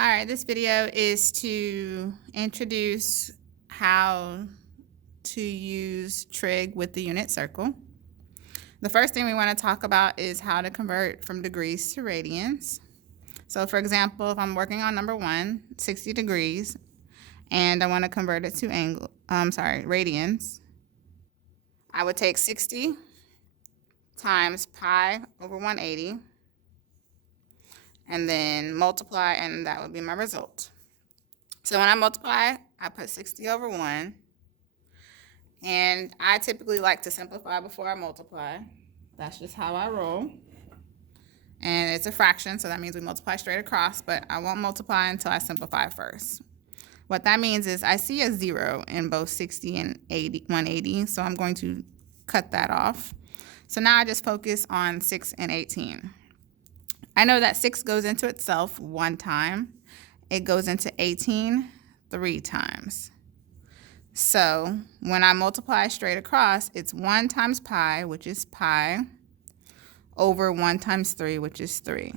All right, this video is to introduce how to use trig with the unit circle. The first thing we want to talk about is how to convert from degrees to radians. So for example, if I'm working on number 1, 60 degrees, and I want to convert it to radians, I would take 60 times pi over 180, and then multiply, and that would be my result. So when I multiply, I put 60 over 1, and I typically like to simplify before I multiply. That's just how I roll. And it's a fraction, so that means we multiply straight across, but I won't multiply until I simplify first. What that means is I see a 0 in both 60 and 180, so I'm going to cut that off. So now I just focus on 6 and 18. I know that 6 goes into itself 1 time. It goes into 18 3 times. So when I multiply straight across, it's 1 times pi, which is pi, over 1 times 3, which is 3.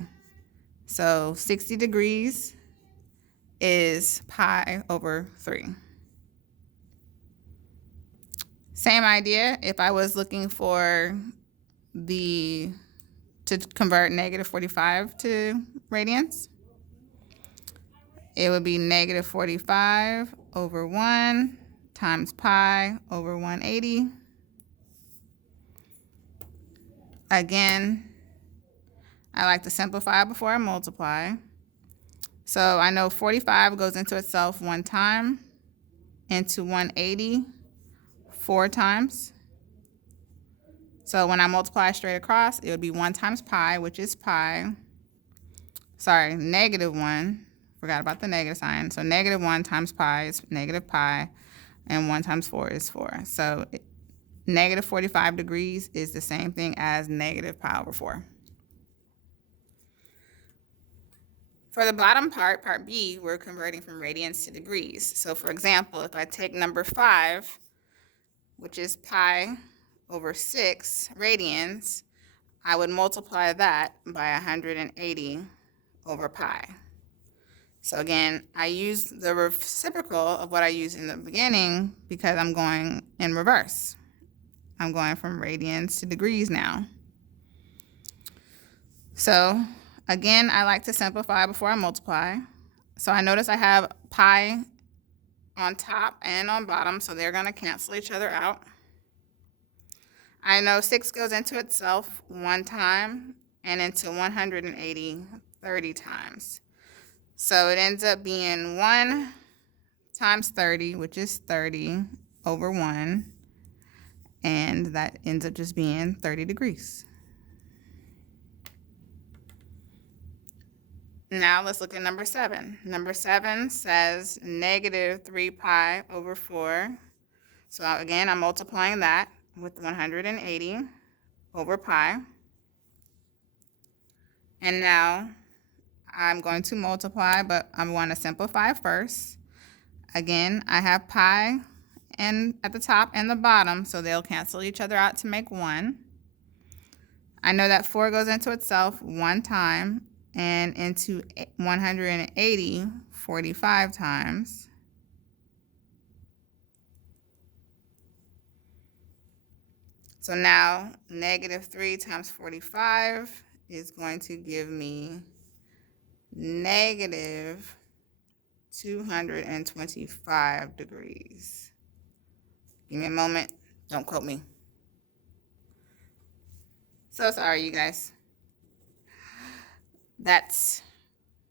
So 60 degrees is pi over 3. Same idea if I was looking for to convert negative 45 to radians. It would be negative 45 over 1 times pi over 180. Again, I like to simplify before I multiply. So I know 45 goes into itself 1 time, into 180 4 times. So when I multiply straight across, it would be 1 times pi, which is pi. Sorry, negative 1. Forgot about the negative sign. So negative 1 times pi is negative pi, and 1 times 4 is 4. So negative 45 degrees is the same thing as negative pi over 4. For the bottom part, part B, we're converting from radians to degrees. So for example, if I take number 5, which is pi over 6 radians, I would multiply that by 180 over pi. So again, I use the reciprocal of what I used in the beginning because I'm going in reverse. I'm going from radians to degrees now. So again, I like to simplify before I multiply. So I notice I have pi on top and on bottom, so they're going to cancel each other out. I know 6 goes into itself 1 time and into 180 30 times. So it ends up being 1 times 30, which is 30 over 1, and that ends up just being 30 degrees. Now let's look at number 7. Number 7 says negative 3 pi over 4. So again, I'm multiplying that with 180 over pi. And now I'm going to multiply, but I want to simplify first. Again, I have pi and at the top and the bottom, so they'll cancel each other out to make 1. I know that 4 goes into itself 1 time and into 180 45 times. So now negative 3 times 45 is going to give me negative 225 degrees. Give me a moment. Don't quote me. So sorry, you guys. That's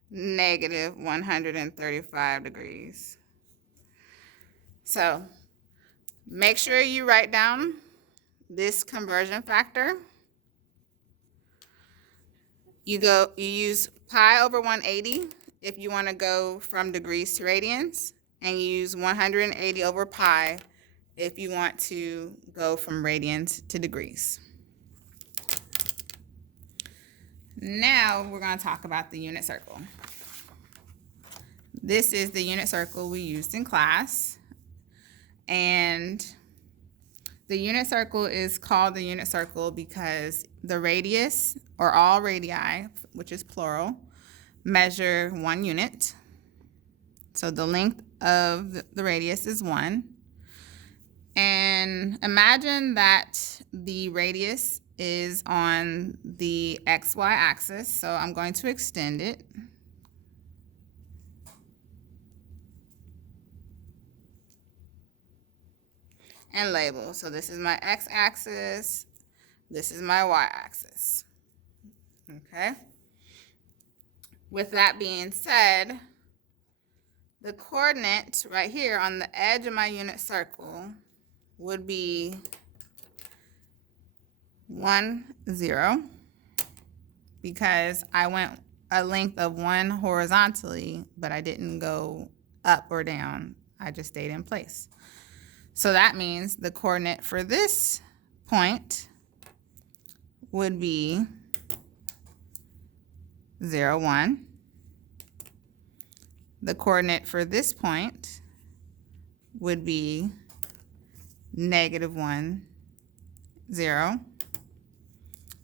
negative 135 degrees. So make sure you write down this conversion factor. You use pi over 180 if you want to go from degrees to radians, and you use 180 over pi if you want to go from radians to degrees. Now we're going to talk about the unit circle. This is the unit circle we used in class, and the unit circle is called the unit circle because the radius, or all radii, which is plural, measure 1 unit. So the length of the radius is 1. And imagine that the radius is on the XY axis. So I'm going to extend it. And label. So this is my x-axis. This is my y-axis. Okay. With that being said, the coordinate right here on the edge of my unit circle would be 1, 0, because I went a length of 1 horizontally, but I didn't go up or down. I just stayed in place. So that means the coordinate for this point would be 0, 1. The coordinate for this point would be -1, 0.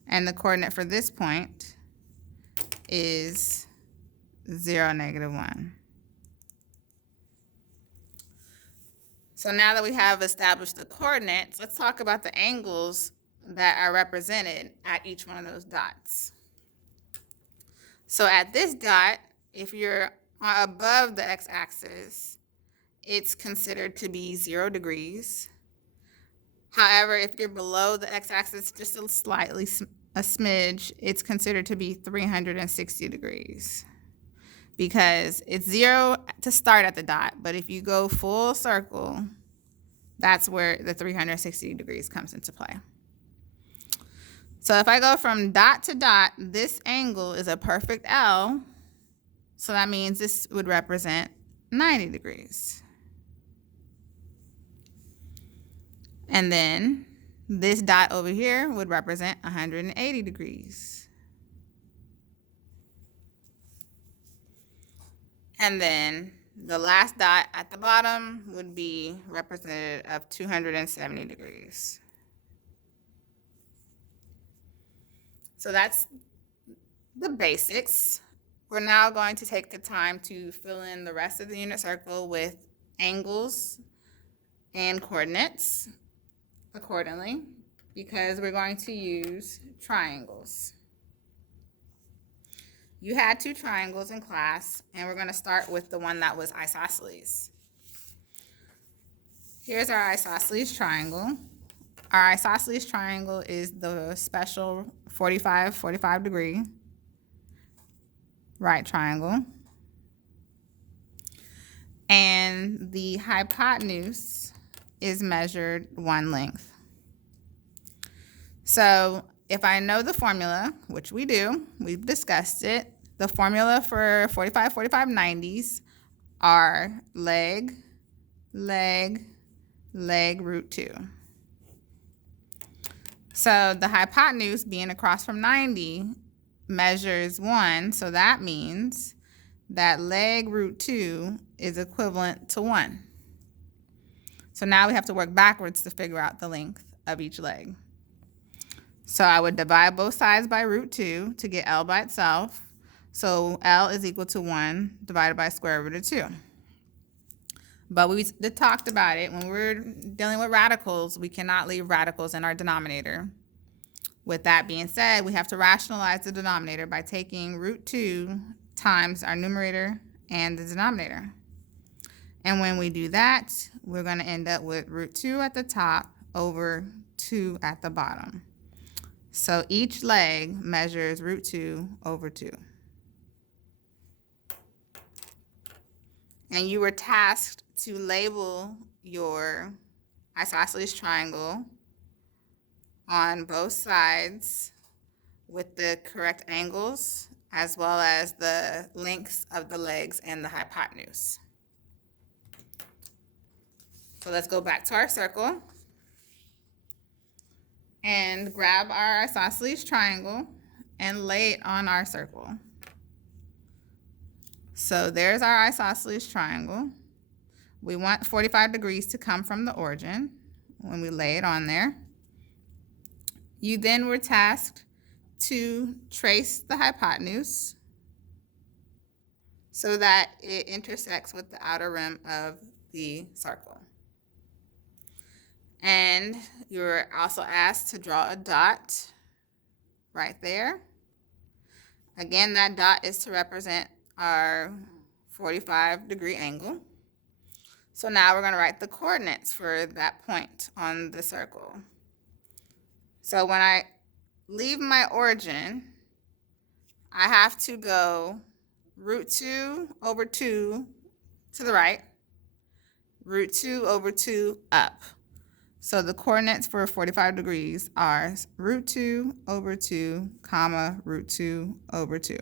And the coordinate for this point is 0, -1. So now that we have established the coordinates, let's talk about the angles that are represented at each one of those dots. So at this dot, if you're above the x-axis, it's considered to be 0 degrees. However, if you're below the x-axis just a smidge, it's considered to be 360 degrees. Because it's 0 to start at the dot, but if you go full circle, that's where the 360 degrees comes into play. So if I go from dot to dot, this angle is a perfect L, so that means this would represent 90 degrees. And then this dot over here would represent 180 degrees. And then the last dot at the bottom would be representative of 270 degrees. So that's the basics. We're now going to take the time to fill in the rest of the unit circle with angles and coordinates accordingly, because we're going to use triangles. You had 2 triangles in class, and we're going to start with the one that was isosceles. Here's our isosceles triangle. Our isosceles triangle is the special 45 degree right triangle. And the hypotenuse is measured 1 length. So if I know the formula, which we do, we've discussed it, the formula for 45, 90s are leg, leg, leg, root 2. So the hypotenuse being across from 90 measures 1, so that means that leg root 2 is equivalent to 1. So now we have to work backwards to figure out the length of each leg. So I would divide both sides by root 2 to get L by itself. So L is equal to 1 divided by square root of 2. But we talked about it. When we're dealing with radicals, we cannot leave radicals in our denominator. With that being said, we have to rationalize the denominator by taking root 2 times our numerator and the denominator. And when we do that, we're going to end up with root 2 at the top over 2 at the bottom. So each leg measures root 2 over 2. And you were tasked to label your isosceles triangle on both sides with the correct angles, as well as the lengths of the legs and the hypotenuse. So let's go back to our circle and grab our isosceles triangle and lay it on our circle. So there's our isosceles triangle. We want 45 degrees to come from the origin when we lay it on there. You then were tasked to trace the hypotenuse. so that it intersects with the outer rim of the circle. And you're also asked to draw a dot right there. Again, that dot is to represent our 45-degree angle. So now we're going to write the coordinates for that point on the circle. So when I leave my origin, I have to go root 2 over 2 to the right, root 2 over 2 up. So the coordinates for 45 degrees are root 2 over 2, comma, root 2 over 2.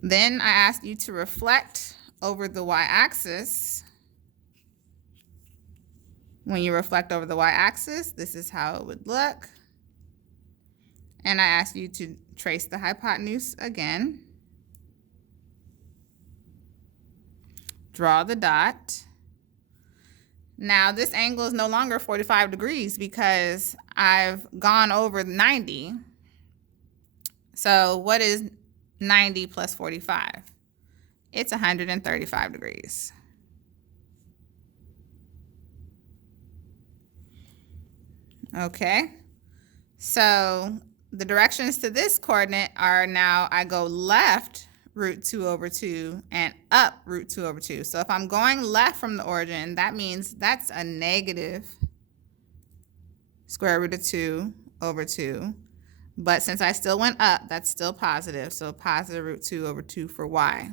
Then I ask you to reflect over the y-axis. When you reflect over the y-axis, this is how it would look. And I ask you to trace the hypotenuse again. Draw the dot. Now this angle is no longer 45 degrees because I've gone over 90. So what is 90 plus 45? It's 135 degrees. Okay, so the directions to this coordinate are now I go left root 2 over 2 and up root 2 over 2. So if I'm going left from the origin, that means that's a negative square root of 2 over 2. But since I still went up, that's still positive. So positive root 2 over 2 for y.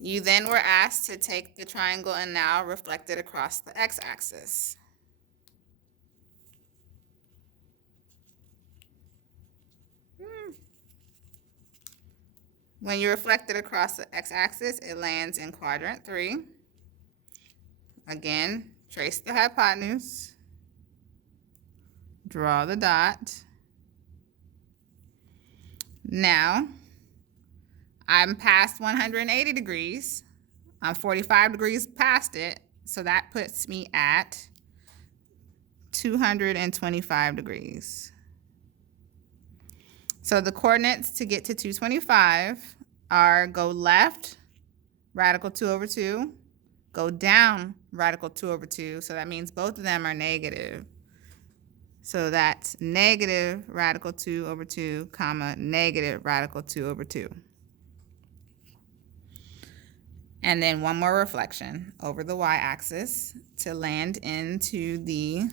You then were asked to take the triangle and now reflect it across the x-axis. When you reflect it across the x-axis, it lands in quadrant 3. Again, trace the hypotenuse, draw the dot. Now, I'm past 180 degrees. I'm 45 degrees past it, so that puts me at 225 degrees. So the coordinates to get to 225 are go left, radical 2 over 2, go down, radical 2 over 2. So that means both of them are negative. So that's negative radical 2 over 2, comma, negative radical 2 over 2. And then one more reflection over the y-axis to land into the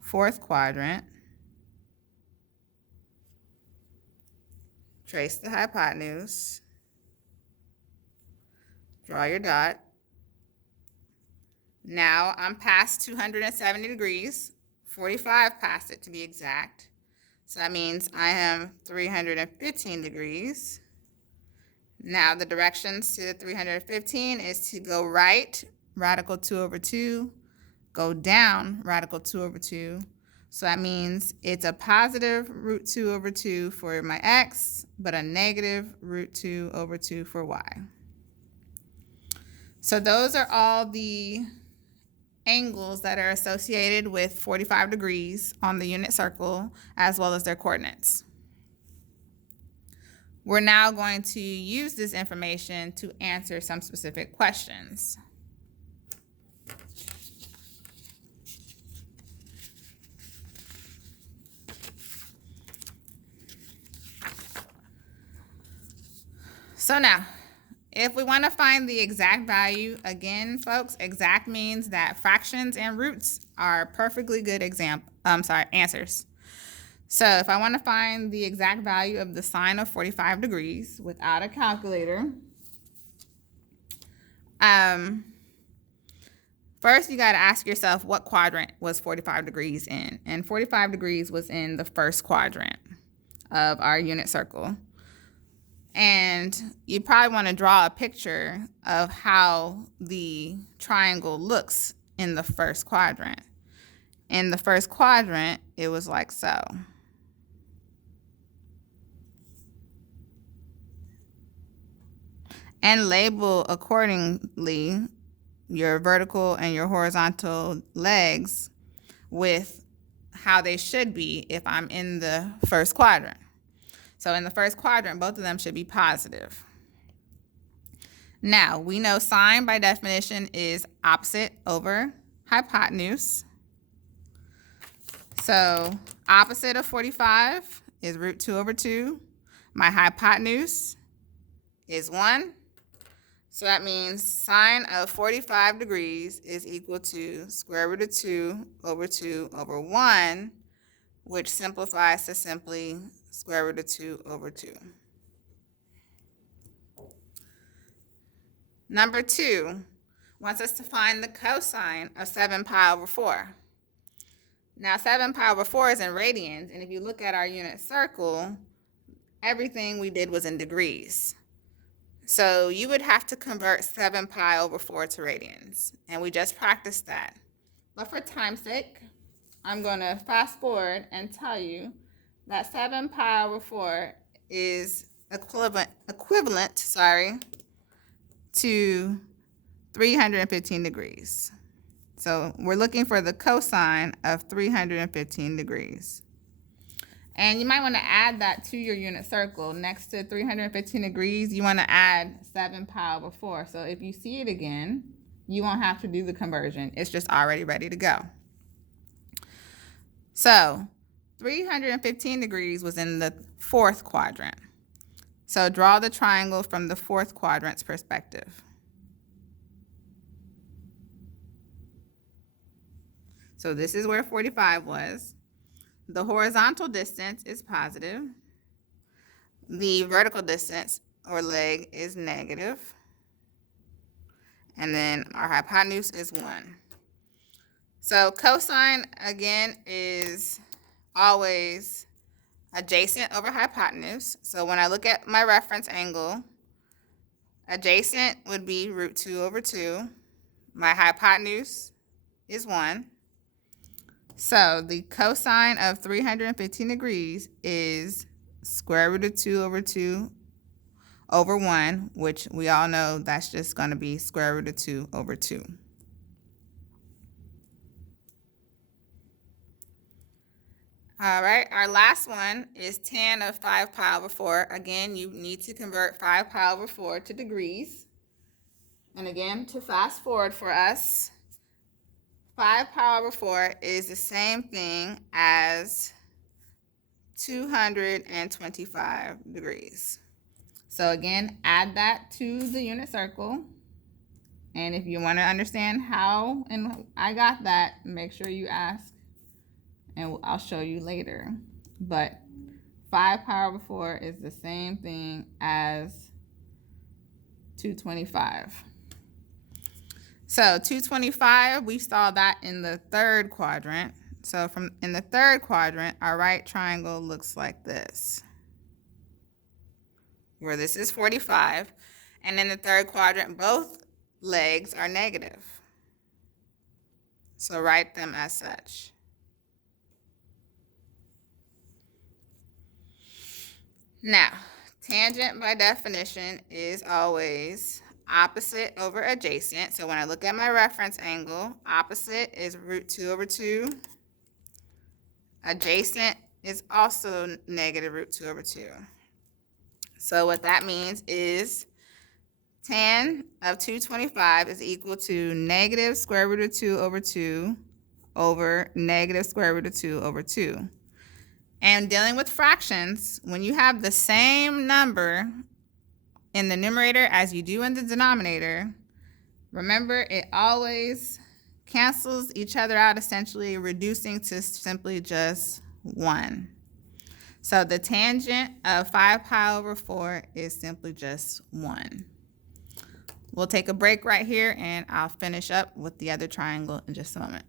fourth quadrant. Trace the hypotenuse, draw your dot. Now I'm past 270 degrees, 45 past it to be exact. So that means I am 315 degrees. Now the directions to 315 is to go right, radical 2 over 2, go down, radical 2 over 2. So that means it's a positive root 2 over 2 for my x, but a negative root 2 over 2 for y. So those are all the angles that are associated with 45 degrees on the unit circle, as well as their coordinates. We're now going to use this information to answer some specific questions. So now, if we want to find the exact value, again, folks, exact means that fractions and roots are perfectly good answers. So if I want to find the exact value of the sine of 45 degrees without a calculator, first you got to ask yourself what quadrant was 45 degrees in. And 45 degrees was in the first quadrant of our unit circle. And you probably want to draw a picture of how the triangle looks in the first quadrant. In the first quadrant, it was like so. And label accordingly your vertical and your horizontal legs with how they should be if I'm in the first quadrant. So in the first quadrant, both of them should be positive. Now, we know sine by definition is opposite over hypotenuse. So opposite of 45 is root 2 over 2. My hypotenuse is 1. So that means sine of 45 degrees is equal to square root of 2 over 1, which simplifies to simply square root of 2 over 2. Number 2 wants us to find the cosine of 7 pi over 4. Now 7 pi over 4 is in radians, and if you look at our unit circle, everything we did was in degrees. So you would have to convert 7 pi over 4 to radians, and we just practiced that. But for time's sake, I'm going to fast forward and tell you that 7 pi over 4 is equivalent to 315 degrees. So we're looking for the cosine of 315 degrees. And you might want to add that to your unit circle. Next to 315 degrees, you want to add 7 pi over 4. So if you see it again, you won't have to do the conversion. It's just already ready to go. So 315 degrees was in the fourth quadrant. So draw the triangle from the fourth quadrant's perspective. So this is where 45 was. The horizontal distance is positive. The vertical distance or leg is negative. And then our hypotenuse is 1. So cosine, again, is always adjacent over hypotenuse. So when I look at my reference angle, adjacent would be root 2 over 2. My hypotenuse is 1. So the cosine of 315 degrees is square root of 2 over 2 over 1, which we all know that's just going to be square root of 2 over 2. All right, our last one is tan of 5 pi over 4. Again, you need to convert 5 pi over 4 to degrees. And again, to fast forward for us, 5 pi over 4 is the same thing as 225 degrees. So again, add that to the unit circle. And if you want to understand how and I got that, make sure you ask, and I'll show you later. But 5 pi over 4 is the same thing as 225. So 225, we saw that in the third quadrant. So in the third quadrant, our right triangle looks like this, where this is 45. And in the third quadrant, both legs are negative. So write them as such. Now, tangent by definition is always opposite over adjacent. So when I look at my reference angle, opposite is root 2 over 2. Adjacent is also negative root 2 over 2. So what that means is tan of 225 is equal to negative square root of 2 over 2 over negative square root of 2 over 2. And dealing with fractions, when you have the same number in the numerator as you do in the denominator, remember it always cancels each other out, essentially reducing to simply just 1. So the tangent of 5 pi over 4 is simply just 1. We'll take a break right here and I'll finish up with the other triangle in just a moment.